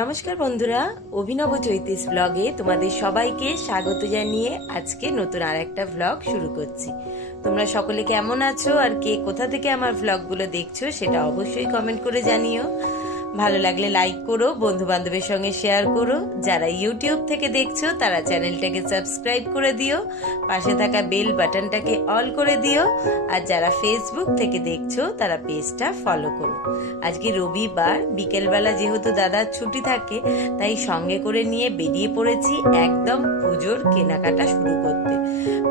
নমস্কার বন্ধুরা, অভিনব চৈতিস ব্লগে তোমাদের সবাইকে স্বাগত জানিয়ে আজকে নতুন আর একটা ব্লগ শুরু করছি। তোমরা সকলে কেমন আছো আর কে কোথা থেকে আমার ব্লগগুলো দেখছো সেটা অবশ্যই কমেন্ট করে জানিও। ভালো লাগলে লাইক করো, বন্ধু বান্ধবের সঙ্গে শেয়ার করো। যারা ইউটিউব থেকে দেখছো তারা চ্যানেলটাকে সাবস্ক্রাইব করে দিও, পাশে থাকা বেল বাটনটাকে অল করে দিও। আর যারা ফেসবুক থেকে দেখছো তারা পেজটা ফলো করো। আজকে রবিবার, বিকেলবেলা যেহেতু দাদার ছুটি থাকে তাই সঙ্গে করে নিয়ে বেরিয়ে পড়েছি একদম পুজোর কেনাকাটা শুরু করতে।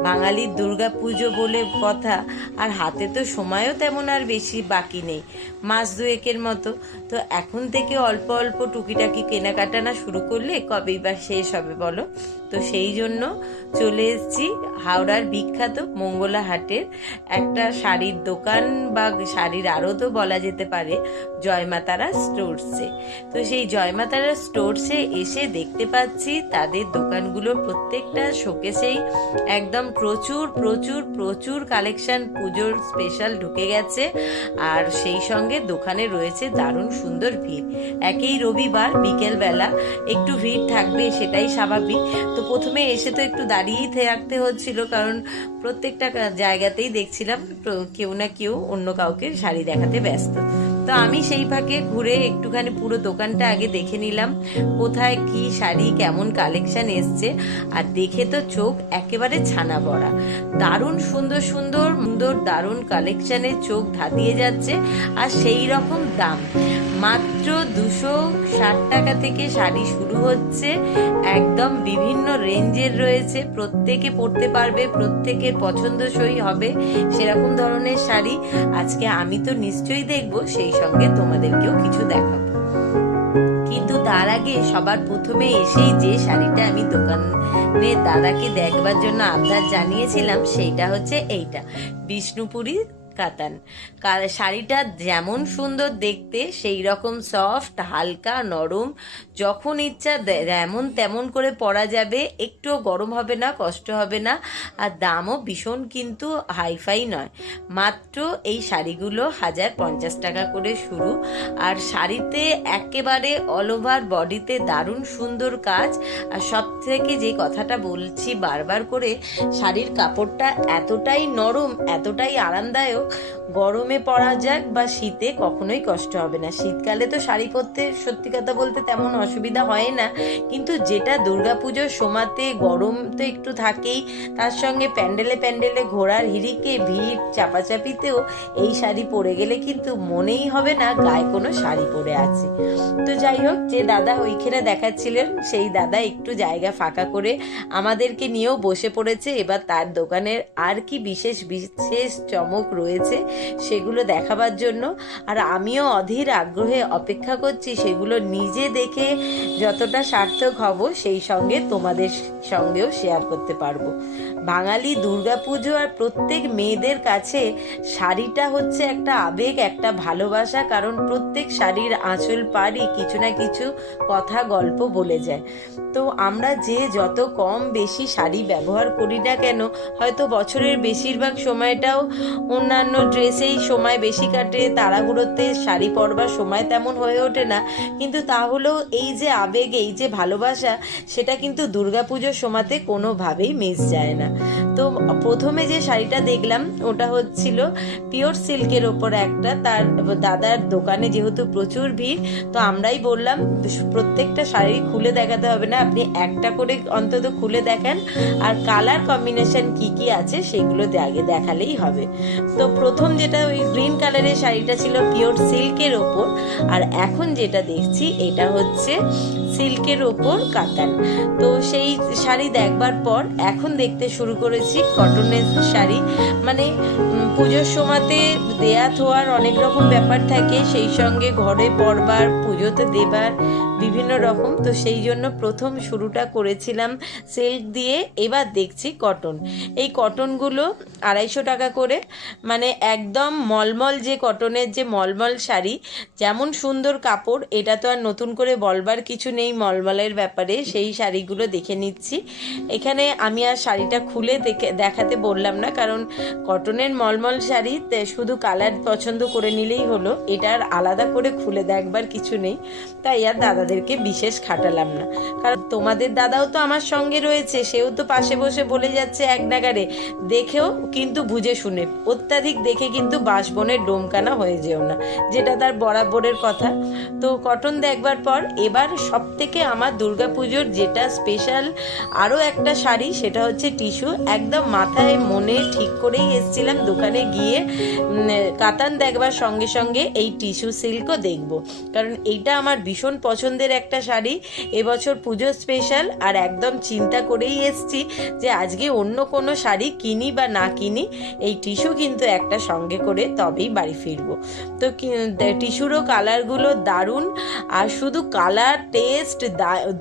বাঙালির দুর্গা পুজো বলে কথা, আর হাতে তো সময়ও তেমন আর বেশি বাকি নেই, মাস দুয়েকের মতো। তো এখন থেকে অল্প অল্প টুকিটাকি কেনাকাটা না শুরু করলে কবেই বা শেষ হবে বলো। তো সেই জন্য চলে এসেছি হাওড়ার বিখ্যাত মঙ্গলা হাটের একটা শাড়ির দোকান বা শাড়ির আড়তও বলা যেতে পারে, জয়মাতারা স্টোরসে। তো সেই জয়মাতারা স্টোরসে এসে দেখতে পাচ্ছি তাদের দোকানগুলো প্রত্যেকটা শোকেসেই একদম প্রচুর প্রচুর প্রচুর কালেকশন পুজোর স্পেশাল ঢুকে গেছে। আর সেই সঙ্গে দোকানে রয়েছে দারুণ সুন্দর ভিড়। একেই রবিবার, বিকেলবেলা একটু ভিড় থাকবে, সেটাই স্বাভাবিক। তো প্রথমে এসে তো একটু দাঁড়িয়েই থাকতে হচ্ছিল, কারণ প্রত্যেকটা জায়গাতেই দেখছিলাম কেউ না কেউ অন্য কাউকে শাড়ি দেখাতে ব্যস্ত। তো আমি সেই ফাঁকে ঘুরে একটুখানি পুরো দোকানটা আগে দেখে নিলাম, কোথায় কি শাড়ি কেমন কালেকশন এসছে। আর দেখে তো চোখ একেবারে ছানা বড়া, দারুণ সুন্দর সুন্দর সুন্দর দারুণ কালেকশনে চোখ ধাঁধিয়ে যাচ্ছে। আর সেই রকম দাম, মাত্র 260 টাকা থেকে শাড়ি শুরু হচ্ছে, একদম বিভিন্ন রেঞ্জের রয়েছে, প্রত্যেকে পরতে পারবে, প্রত্যেকের পছন্দসই হবে সেরকম ধরনের শাড়ি। আজকে আমি তো নিশ্চয়ই দেখবো, সেই সঙ্গে তোমাদেরকেও কিছু দেখাবো। কিন্তু তার আগে সবার প্রথমে এসেই যে শাড়িটা আমি দোকানে দাদাকে দেখবার জন্য আবদার জানিয়েছিলাম সেইটা হচ্ছে এইটা, বিষ্ণুপুরি কাতান। শাড়িটা যেমন সুন্দর দেখতে, সেই রকম সফট, হালকা, নরম, যখন ইচ্ছা যেমন তেমন করে পরা যাবে, একটুও গরম হবে না, কষ্ট হবে না। আর দামও ভীষণ কিন্তু হাইফাই নয়, মাত্র এই শাড়িগুলো 1050 টাকা করে শুরু। আর শাড়িতে একেবারে অল ওভার বডিতে দারুণ সুন্দর কাজ। আর সব থেকে যে কথাটা বলছি বারবার করে, শাড়ির কাপড়টা এতটাই নরম, এতটাই আরামদায়ক, গরমে পরা যাক বা শীতে কখনোই কষ্ট হবে না। শীতকালে তো শাড়ি পরতে সত্যি কথা বলতে তেমন অসুবিধা হয় না, কিন্তু যেটা দুর্গাপুজোর সময়তে গরম তো একটু থাকেই, তার সঙ্গে প্যান্ডেলে প্যান্ডেলে ঘোরার হিড়িকে ভিড় চাপাচাপিতেও এই শাড়ি পরে গেলে কিন্তু মনেই হবে না গায়ে কোনো শাড়ি পরে আছে। তো যাই হোক, যে দাদা ওইখানে দেখাচ্ছিলেন সেই দাদা একটু জায়গা ফাঁকা করে আমাদেরকে নিয়েও বসে পড়েছে। এবার তার দোকানের আর কি বিশেষ বিশেষ চমক রয়েছে সেগুলো দেখাবার জন্য। আর আমিও অধীর আগ্রহে অপেক্ষা করছি সেগুলো নিজে দেখে যতটা সার্থক হব, সেই সঙ্গে তোমাদের সঙ্গেও শেয়ার করতে পারবো। বাঙালি দুর্গাপুজো আর প্রত্যেক মেয়েদের কাছে শাড়িটা হচ্ছে একটা আবেগ, একটা ভালোবাসা, কারণ প্রত্যেক শাড়ির আঁচল পাড়ি কিছু না কিছু কথা গল্প বলে যায়। তো আমরা যে যত কম বেশি শাড়ি ব্যবহার করি না কেন, হয়তো বছরের বেশিরভাগ সময়টাও অন্যান্য ড্রেসেই সময় বেশি কাটে, তাড়াহুড়োতে শাড়ি পরবার সময় তেমন হয়ে ওঠে না, কিন্তু তাহলেও এই যে আবেগ, এই যে ভালোবাসা, সেটা কিন্তু দুর্গাপুজোর সময়তে কোনোভাবেই মিস যায় না। তো প্রথমে যে শাড়িটা দেখলাম ওটা হচ্ছিল পিওর সিল্কের ওপর একটা, তার দাদার দোকানে যেহেতু প্রচুর ভিড়, তো আমরাই বললাম প্রত্যেকটা শাড়ি খুলে দেখাতে হবে না, আপনি একটা করে অন্তত খুলে দেখান, আর কালার কম্বিনেশন কি কি আছে সেগুলো আগে দেখালেই হবে। তো প্রথম যেটা ওই গ্রিন কালারের শাড়িটা ছিল পিওর সিল্কের ওপর, আর এখন যেটা দেখছি এটা হচ্ছে সিল্কের ওপর কাতান। তো সেই শাড়ি দেখবার পর এখন দেখতে শুরু করেছি কটনের শাড়ি। মানে পুজোর সময়তে দেয়া থোয়ার অনেক রকম ব্যাপার থাকে, সেই সঙ্গে ঘরে পরবার, পুজোতে দেবার বিভিন্ন রকম। তো সেই জন্য প্রথম শুরুটা করেছিলাম সিল্ক দিয়ে, এবার দেখছি কটন। এই কটনগুলো 250 টাকা করে, মানে একদম মলমল, যে কটনের যে মলমল শাড়ি, যেমন সুন্দর কাপড়, এটা তো আর নতুন করে বলবার কিছু নেই মলমলের ব্যাপারে। সেই শাড়িগুলো দেখে নিচ্ছি। এখানে আমি আর শাড়িটা খুলে দেখাতে বললাম না, কারণ কটনের মলমল শাড়ি শুধু কালার পছন্দ করে নিলেই হলো, এটার আলাদা করে খুলে দেখবার কিছু নেই, তাই আর দাদা দাদাদেরকে বিশেষ খাটালাম না, কারণ তোমাদের দাদাও তো আমার সঙ্গে রয়েছে, সেও তো পাশে বসে বলে যাচ্ছে এক নাগারে, দেখেও কিন্তু বুঝে শুনে, অত্যাধিক দেখে কিন্তু বাঁশবনের ডোমকানা হয়ে যেও না, যেটা তার বরাবরের কথা। তো কটন দেখবার পর এবার সব থেকে আমার দুর্গাপুজোর যেটা স্পেশাল আরও একটা শাড়ি, সেটা হচ্ছে টিস্যু। একদম মাথায় মনে ঠিক করেই এসেছিলাম দোকানে গিয়ে কাতান দেখবার সঙ্গে সঙ্গে এই টিস্যু সিল্কও দেখব, কারণ এইটা আমার ভীষণ পছন্দের একটা শাড়ি। এবছর পুজো স্পেশাল, আর একদম চিন্তা করেই এসছি যে আজকে অন্য কোনো শাড়ি কিনি বা না কিনি, এই টিস্যু কিন্তু একটা সঙ্গে করে তবেই বাড়ি ফিরবো। তো টিস্যুরও কালারগুলো দারুণ, আর শুধু কালার টেস্ট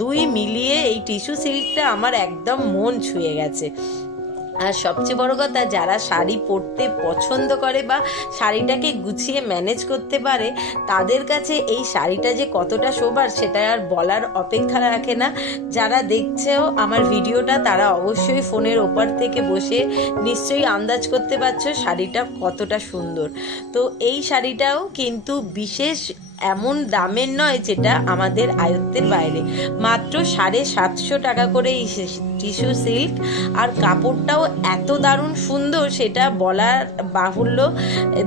দুই মিলিয়ে এই টিস্যু সিল্কটা আমার একদম মন ছুঁয়ে গেছে। আর সবচেয়ে বড় কথা, যারা শাড়ি পরতে পছন্দ করে বা শাড়িটাকে গুছিয়ে ম্যানেজ করতে পারে, তাদের কাছে এই শাড়িটা যে কতটা শোবার সেটা আর বলার অপেক্ষা রাখে না। যারা দেখছেও আমার ভিডিওটা, তারা অবশ্যই ফোনের ওপর থেকে বসে নিশ্চয়ই আন্দাজ করতে পারছো শাড়িটা কতটা সুন্দর। তো এই শাড়িটাও কিন্তু বিশেষ এমন দামের নয় যেটা আমাদের আয়ত্তের বাইরে, মাত্র 750 টাকা করে এই টিস্যু সিল্ক। আর কাপড়টাও এত দারুণ সুন্দর, সেটা বলার বাহুল্য।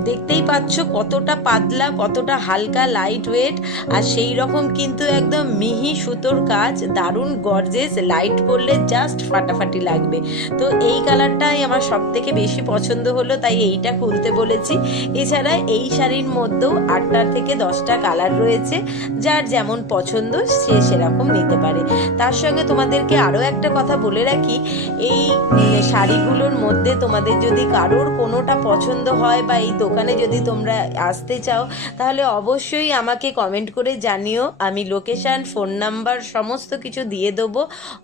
দেখতেই পাচ্ছ কতটা পাতলা, কতটা হালকা, লাইট ওয়েট, আর সেই রকম কিন্তু একদম মিহি সুতোর কাজ, দারুণ গর্জেস, লাইট পরলে জাস্ট ফাটাফাটি লাগবে। তো এই কালারটাই আমার সব থেকে বেশি পছন্দ হলো, তাই এইটা খুলতে বলেছি। এছাড়া এই শাড়ির মধ্যেও 8টা থেকে 10টা কালার রয়েছে, যার যেমন পছন্দ সে সেরকম নিতে পারে। তার সঙ্গে তোমাদেরকে আরও একটা কথা বলে রাখি, এই শাড়িগুলোর মধ্যে তোমাদের যদি কারোর কোনোটা পছন্দ হয় বা এই দোকানে যদি তোমরা আসতে চাও, তাহলে অবশ্যই আমাকে কমেন্ট করে জানিও। আমি লোকেশান, ফোন নাম্বার সমস্ত কিছু দিয়ে দেবো।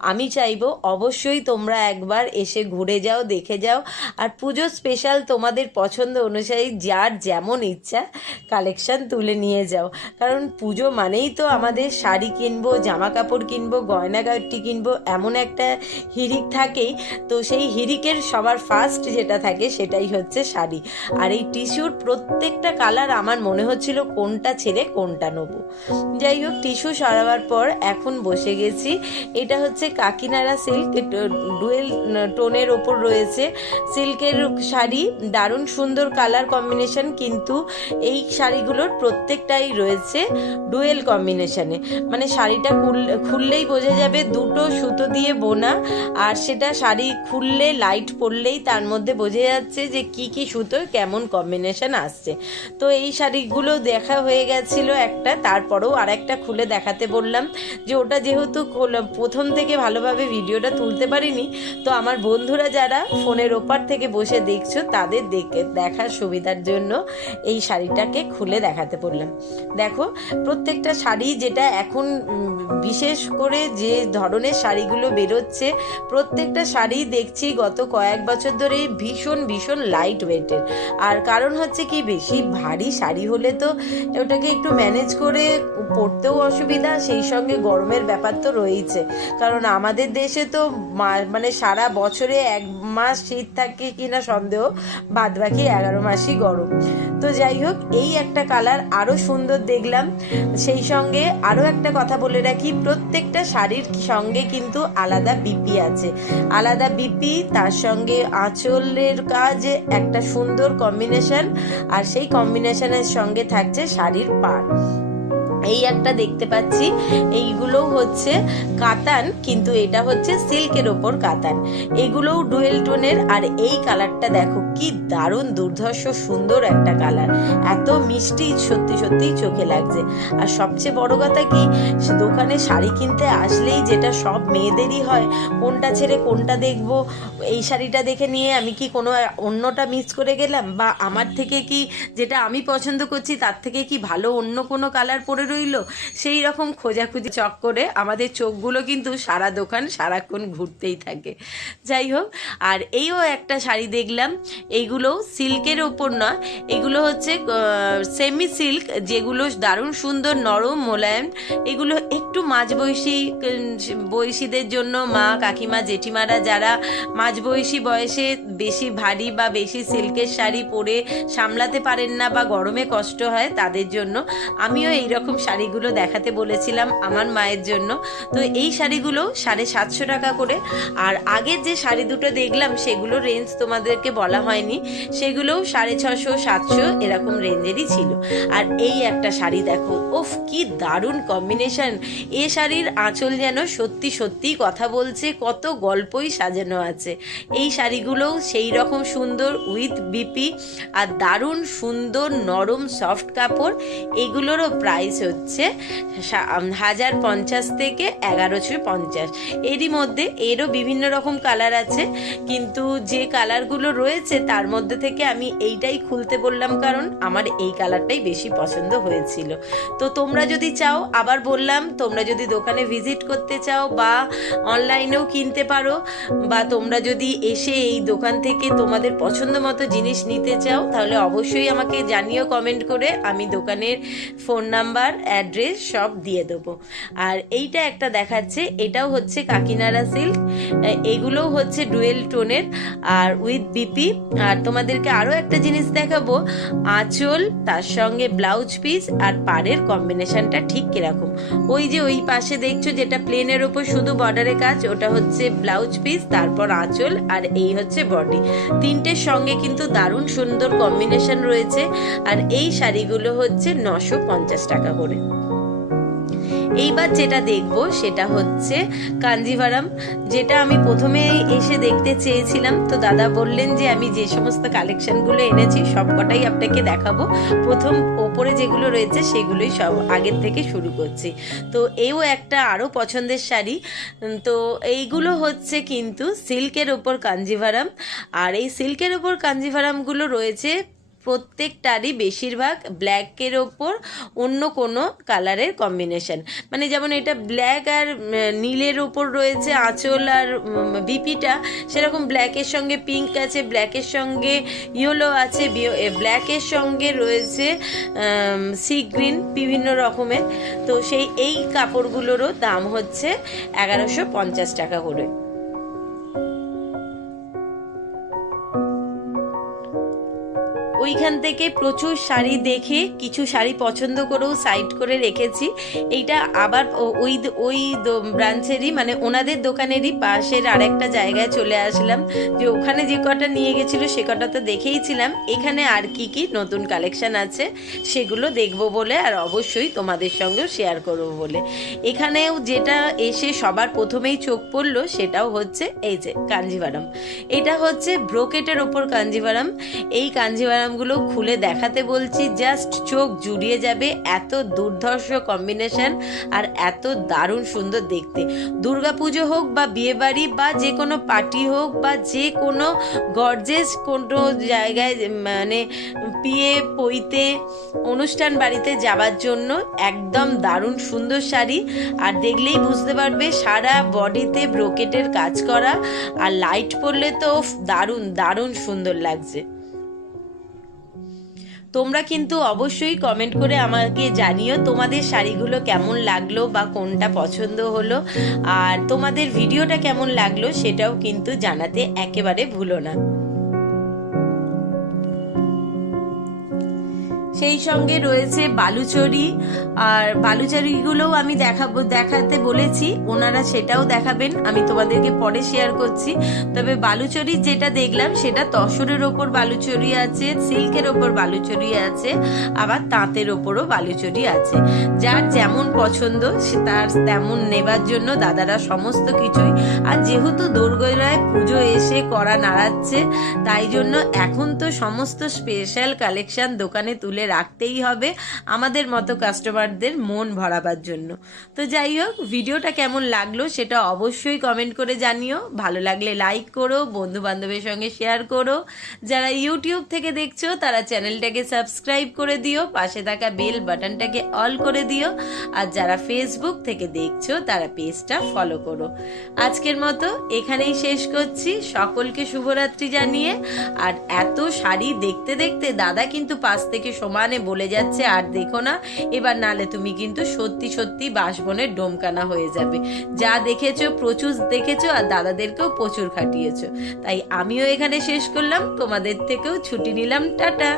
আমি চাইবো অবশ্যই তোমরা একবার এসে ঘুরে যাও, দেখে যাও, আর পুজো স্পেশাল তোমাদের পছন্দ অনুযায়ী যার যেমন ইচ্ছা কালেকশন তুলে নিয়ে যাও। কারণ পুজো মানেই তো আমাদের শাড়ি কিনবো, জামা কাপড় কিনবো, গয়নাগাটি কিনবো, এমন একটা হিড়িক থাকেই। তো সেই হিড়িকের সবার ফার্স্ট যেটা থাকে সেটাই হচ্ছে শাড়ি। আর এই টিস্যুর প্রত্যেকটা কালার আমার মনে হচ্ছিল কোনটা ছেড়ে কোনটা নেবো। যাই হোক, টিস্যু সরাবার পর এখন বসে গেছি। এটা হচ্ছে কাকিনাড়া সিল্ক, ডুয়েল টোনের ওপর রয়েছে সিল্কের শাড়ি, দারুণ সুন্দর কালার কম্বিনেশন, কিন্তু এই শাড়িগুলোর প্রত্যেকটাই রয়েছে ডুয়েল কম্বিনেশনে। মানে শাড়িটা খুললেই বোঝা যাবে দুটো সুতো দিয়ে বোনা, আর সেটা শাড়ি খুললে লাইট পরলেই তার মধ্যে বোঝা যাচ্ছে যে কি কি সুতো কেমন কম্বিনেশন আসছে। তো এই শাড়িগুলো দেখা হয়ে গেছিল একটা, তারপরেও আর একটা খুলে দেখাতে বললাম, যে ওটা যেহেতু প্রথম থেকে ভালোভাবে ভিডিওটা তুলতে পারিনি, তো আমার বন্ধুরা যারা ফোনের ওপার থেকে বসে দেখছো তাদের দেখার সুবিধার জন্য এই শাড়িটাকে খুলে দেখাতে বললাম। দেখো, প্রত্যেকটা শাড়ি, যেটা এখন বিশেষ করে যে ধরনের শাড়িগুলো বেরোচ্ছে, প্রত্যেকটা শাড়ি দেখছি গত কয়েক বছর ধরে ভীষণ ভীষণ লাইট ওয়েটের। আর কারণ হচ্ছে কি, বেশি ভারী শাড়ি হলে তো ওটাকে একটু ম্যানেজ করে পরতেও অসুবিধা, সেই সঙ্গে গরমের ব্যাপার তো রয়েছে। কারণ আমাদের দেশে তো মানে সারা বছরে 1 মাস শীত থাকে কিনা সন্দেহ, বাদ বাকি 11 মাসই গরম। তো যাই হোক, এই একটা কালার আরও সুন্দর দেখলাম। সেই সঙ্গে আরও একটা কথা বলে রাখি, প্রত্যেকটা শাড়ির সঙ্গে কিন্তু আলাদা বিপি আছে, আলাদা বিপি, তার সঙ্গে আঁচলের কাজ, একটা সুন্দর কম্বিনেশন, আর সেই কম্বিনেশনের সঙ্গে থাকছে শাড়ির পাড়। এই একটা দেখতে পাচ্ছি, এইগুলো হচ্ছে কাতান, কিন্তু এটা হচ্ছে সিল্কের ওপর কাতান। এগুলোও ডুয়েল টোনের, আর এই কালারটা দেখো কি দারুণ দুর্ধর্ষ সুন্দর একটা কালার, এত মিষ্টি, সত্যি সত্যি চোখে লাগছে। আর সবচেয়ে বড় কথা কি, দোকানে শাড়ি কিনতে আসলেই যেটা সব মেয়েদেরই হয়, কোনটা ছেড়ে কোনটা দেখবো, এই শাড়িটা দেখে নিয়ে আমি কি কোনো অন্যটা মিস করে গেলাম, বা আমার থেকে কি যেটা আমি পছন্দ করছি তার থেকে কি ভালো অন্য কোনো কালার পরে রইল, সেই রকম খোঁজাখুঁজি চক্করে আমাদের চোখগুলো কিন্তু সারা দোকান সারাক্ষণ ঘুরতেই থাকে। যাই হোক, আর এইও একটা শাড়ি দেখলাম, এইগুলো সিল্কের ওপর না, এগুলো হচ্ছে সেমি সিল্ক, যেগুলো দারুণ সুন্দর, নরম, মোলায়েম। এগুলো একটু বয়সীদের জন্য, মা, কাকিমা, জেঠিমারা যারা মাঝবয়সী বয়সে বেশি ভারী বা বেশি সিল্কের শাড়ি পরে সামলাতে পারেন না বা গরমে কষ্ট হয়, তাদের জন্য আমিও এইরকম শাড়িগুলো দেখাতে বলেছিলাম আমার মায়ের জন্য। তো এই শাড়িগুলো 750 টাকা করে। আর আগের যে শাড়ি দুটো দেখলাম সেগুলো রেঞ্জ তোমাদেরকে বলা হয়নি, সেগুলোও 650 700 এরকম রেঞ্জেরই ছিল। আর এই একটা শাড়ি দেখো, ওফ কি দারুণ কম্বিনেশন! এ শাড়ির আঁচল যেন সত্যি সত্যি কথা বলছে, কত গল্পই সাজানো আছে। এই শাড়িগুলোও সেই রকম সুন্দর উইথ বিপি আর দারুণ সুন্দর নরম সফট কাপড়। এগুলোরও প্রাইস হচ্ছে 1050 থেকে 1150। এরই মধ্যে এরও বিভিন্ন রকম কালার আছে, কিন্তু যে কালারগুলো রয়েছে তার মধ্যে থেকে আমি এইটাই খুলতে বললাম, কারণ আমার এই কালারটাই বেশি পছন্দ হয়েছিল। তো তোমরা যদি চাও, আবার বললাম, তোমরা যদি দোকানে ভিজিট করতে চাও বা অনলাইনেও কিনতে পারো, বা তোমরা যদি এসে এই দোকান থেকে তোমাদের পছন্দ মতো জিনিস নিতে চাও, তাহলে অবশ্যই আমাকে জানিও কমেন্ট করে, আমি দোকানের ফোন নাম্বার অ্যাড্রেস সব দিয়ে দেবো। আর এইটা একটা দেখাচ্ছে, এটাও হচ্ছে কাকিনাড়া সিল্ক। এগুলোও হচ্ছে ডুয়েল টোনের আর উইথ বিপি। আর তোমাদেরকে আরও একটা জিনিস দেখাবো, আঁচল তার সঙ্গে ব্লাউজ পিস আর পাড়ের কম্বিনেশনটা ঠিক কিরকম। ওই যে ওই পাশে দেখছো যেটা প্লেনের ওপর শুধু বর্ডারের কাজ, ওটা হচ্ছে ব্লাউজ পিস, তারপর আঁচল, আর এই হচ্ছে বডি। তিনটের সঙ্গে কিন্তু দারুণ সুন্দর কম্বিনেশন রয়েছে। আর এই শাড়িগুলো হচ্ছে 950 টাকা করে। এইবার যেটা দেখবো সেটা হচ্ছে কাঞ্জিভারাম, যেটা আমি প্রথমে এসে দেখতে চেয়েছিলাম। তো দাদা বললেন যে আমি যে সমস্ত কালেকশনগুলো এনেছি সবকটাই আপনাকে দেখাবো, প্রথম ওপরে যেগুলো রয়েছে সেগুলোই সব আগের থেকে শুরু করছি। তো এও একটা আরও পছন্দের শাড়ি। তো এইগুলো হচ্ছে কিন্তু সিল্কের ওপর কাঞ্জিভারাম। আর এই সিল্কের ওপর কাঞ্জিভারামগুলো রয়েছে প্রত্যেকটারই বেশিরভাগ ব্ল্যাকের ওপর অন্য কোনো কালারের কম্বিনেশন, মানে যেমন এটা ব্ল্যাক আর নীলের ওপর রয়েছে আঁচল আর বিপিটা, সেরকম ব্ল্যাকের সঙ্গে পিঙ্ক আছে, ব্ল্যাকের সঙ্গে ইয়েলো আছে, ব্ল্যাকের সঙ্গে রয়েছে সি গ্রিন, বিভিন্ন রকমের। তো এই কাপড়গুলোরও দাম হচ্ছে 1150 টাকা করে। ওইখান থেকে প্রচুর শাড়ি দেখে কিছু শাড়ি পছন্দ করেও সাইড করে রেখেছি। এইটা আবার ওই ব্রাঞ্চেরই, মানে ওনাদের দোকানেরই পাশের আরেকটা জায়গায় চলে আসলাম, যে ওখানে যে কটা নিয়ে গেছিলো সে কটা তো দেখেইছিলাম। এখানে আর কি কি নতুন কালেকশন আছে সেগুলো দেখবো বলে, আর অবশ্যই তোমাদের সঙ্গেও শেয়ার করবো বলে। এখানেও যেটা এসে সবার প্রথমেই চোখ পড়লো সেটাও হচ্ছে এই যে কাঞ্জিভারাম। এটা হচ্ছে ব্রোকেটের ওপর কাঞ্জিভারাম। এই কাঞ্জিভারাম গুলো খুলে দেখাতে বলছি, জাস্ট চোখ জুড়িয়ে যাবে, এত দুর্ধর্ষ কম্বিনেশন আর এত দারুণ সুন্দর দেখতে। দুর্গাপুজো হোক বা বিয়ে বাড়ি বা যে কোনো পার্টি হোক বা যে কোনো গর্জেস কোনো জায়গায়, মানে বিয়ে পৈতে অনুষ্ঠান বাড়িতে যাবার জন্য একদম দারুণ সুন্দর শাড়ি। আর দেখলেই বুঝতে পারবে সারা বডিতে ব্রোকেটের কাজ করা, আর লাইট পরলে তো দারুণ দারুণ সুন্দর লাগছে। তোমরা কিন্তু অবশ্যই কমেন্ট করে আমাকে জানিও তোমাদের শাড়িগুলো কেমন লাগলো বা কোনটা পছন্দ হলো, আর তোমাদের ভিডিওটা কেমন লাগলো সেটাও কিন্তু জানাতে একেবারে ভুলো না। সেই সঙ্গে রয়েছে বালুচরি, আর বালুচরিগুলোও আমি দেখাতে বলেছি, ওনারা সেটাও দেখাবেন, আমি তোমাদেরকে পরে শেয়ার করছি। তবে বালুচরি যেটা দেখলাম সেটা তসরের ওপর বালুচরি আছে, সিল্কের ওপর বালুচরি আছে, আবার তাঁতের ওপরও বালুচরি আছে। যার যেমন পছন্দ তার তেমন নেবার জন্য দাদারা সমস্ত কিছুই। আর যেহেতু দোরগোড়ায় পুজো এসে করা নাড়াচ্ছে, তাই জন্য এখন তো সমস্ত স্পেশাল কালেকশন দোকানে তুলে রাখতেই হবে আমাদের মতো কাস্টমারদের মন ভরাবার জন্য। তো যাই হোক, ভিডিওটা কেমন লাগলো সেটা অবশ্যই কমেন্ট করে জানিও। ভালো লাগলে লাইক করো, বন্ধু বান্ধবের সঙ্গে শেয়ার করো। যারা ইউটিউব থেকে দেখছো তারা চ্যানেলটাকে সাবস্ক্রাইব করে দিও, পাশে থাকা বেল বাটনটাকে অল করে দিও। আর যারা ফেসবুক থেকে দেখছো তারা পেজটা ফলো করো। আজকের মতো এখানেই শেষ করছি, সকলকে শুভরাত্রি জানিয়ে। আর এত শাড়ি দেখতে দেখতে দাদা কিন্তু পাশ থেকে সমানে বলে যাচ্ছে আর দেখো না, এবার নালে তুমি কিন্তু সত্যি সত্যি বাঁশবনের ডোমকানা হয়ে যাবে। যা দেখেছো প্রচুর দেখেছো, আর দাদাদেরকেও প্রচুর খাটিয়েছো। তাই আমিও এখানে শেষ করলাম, তোমাদের থেকেও ছুটি নিলাম, টাটা।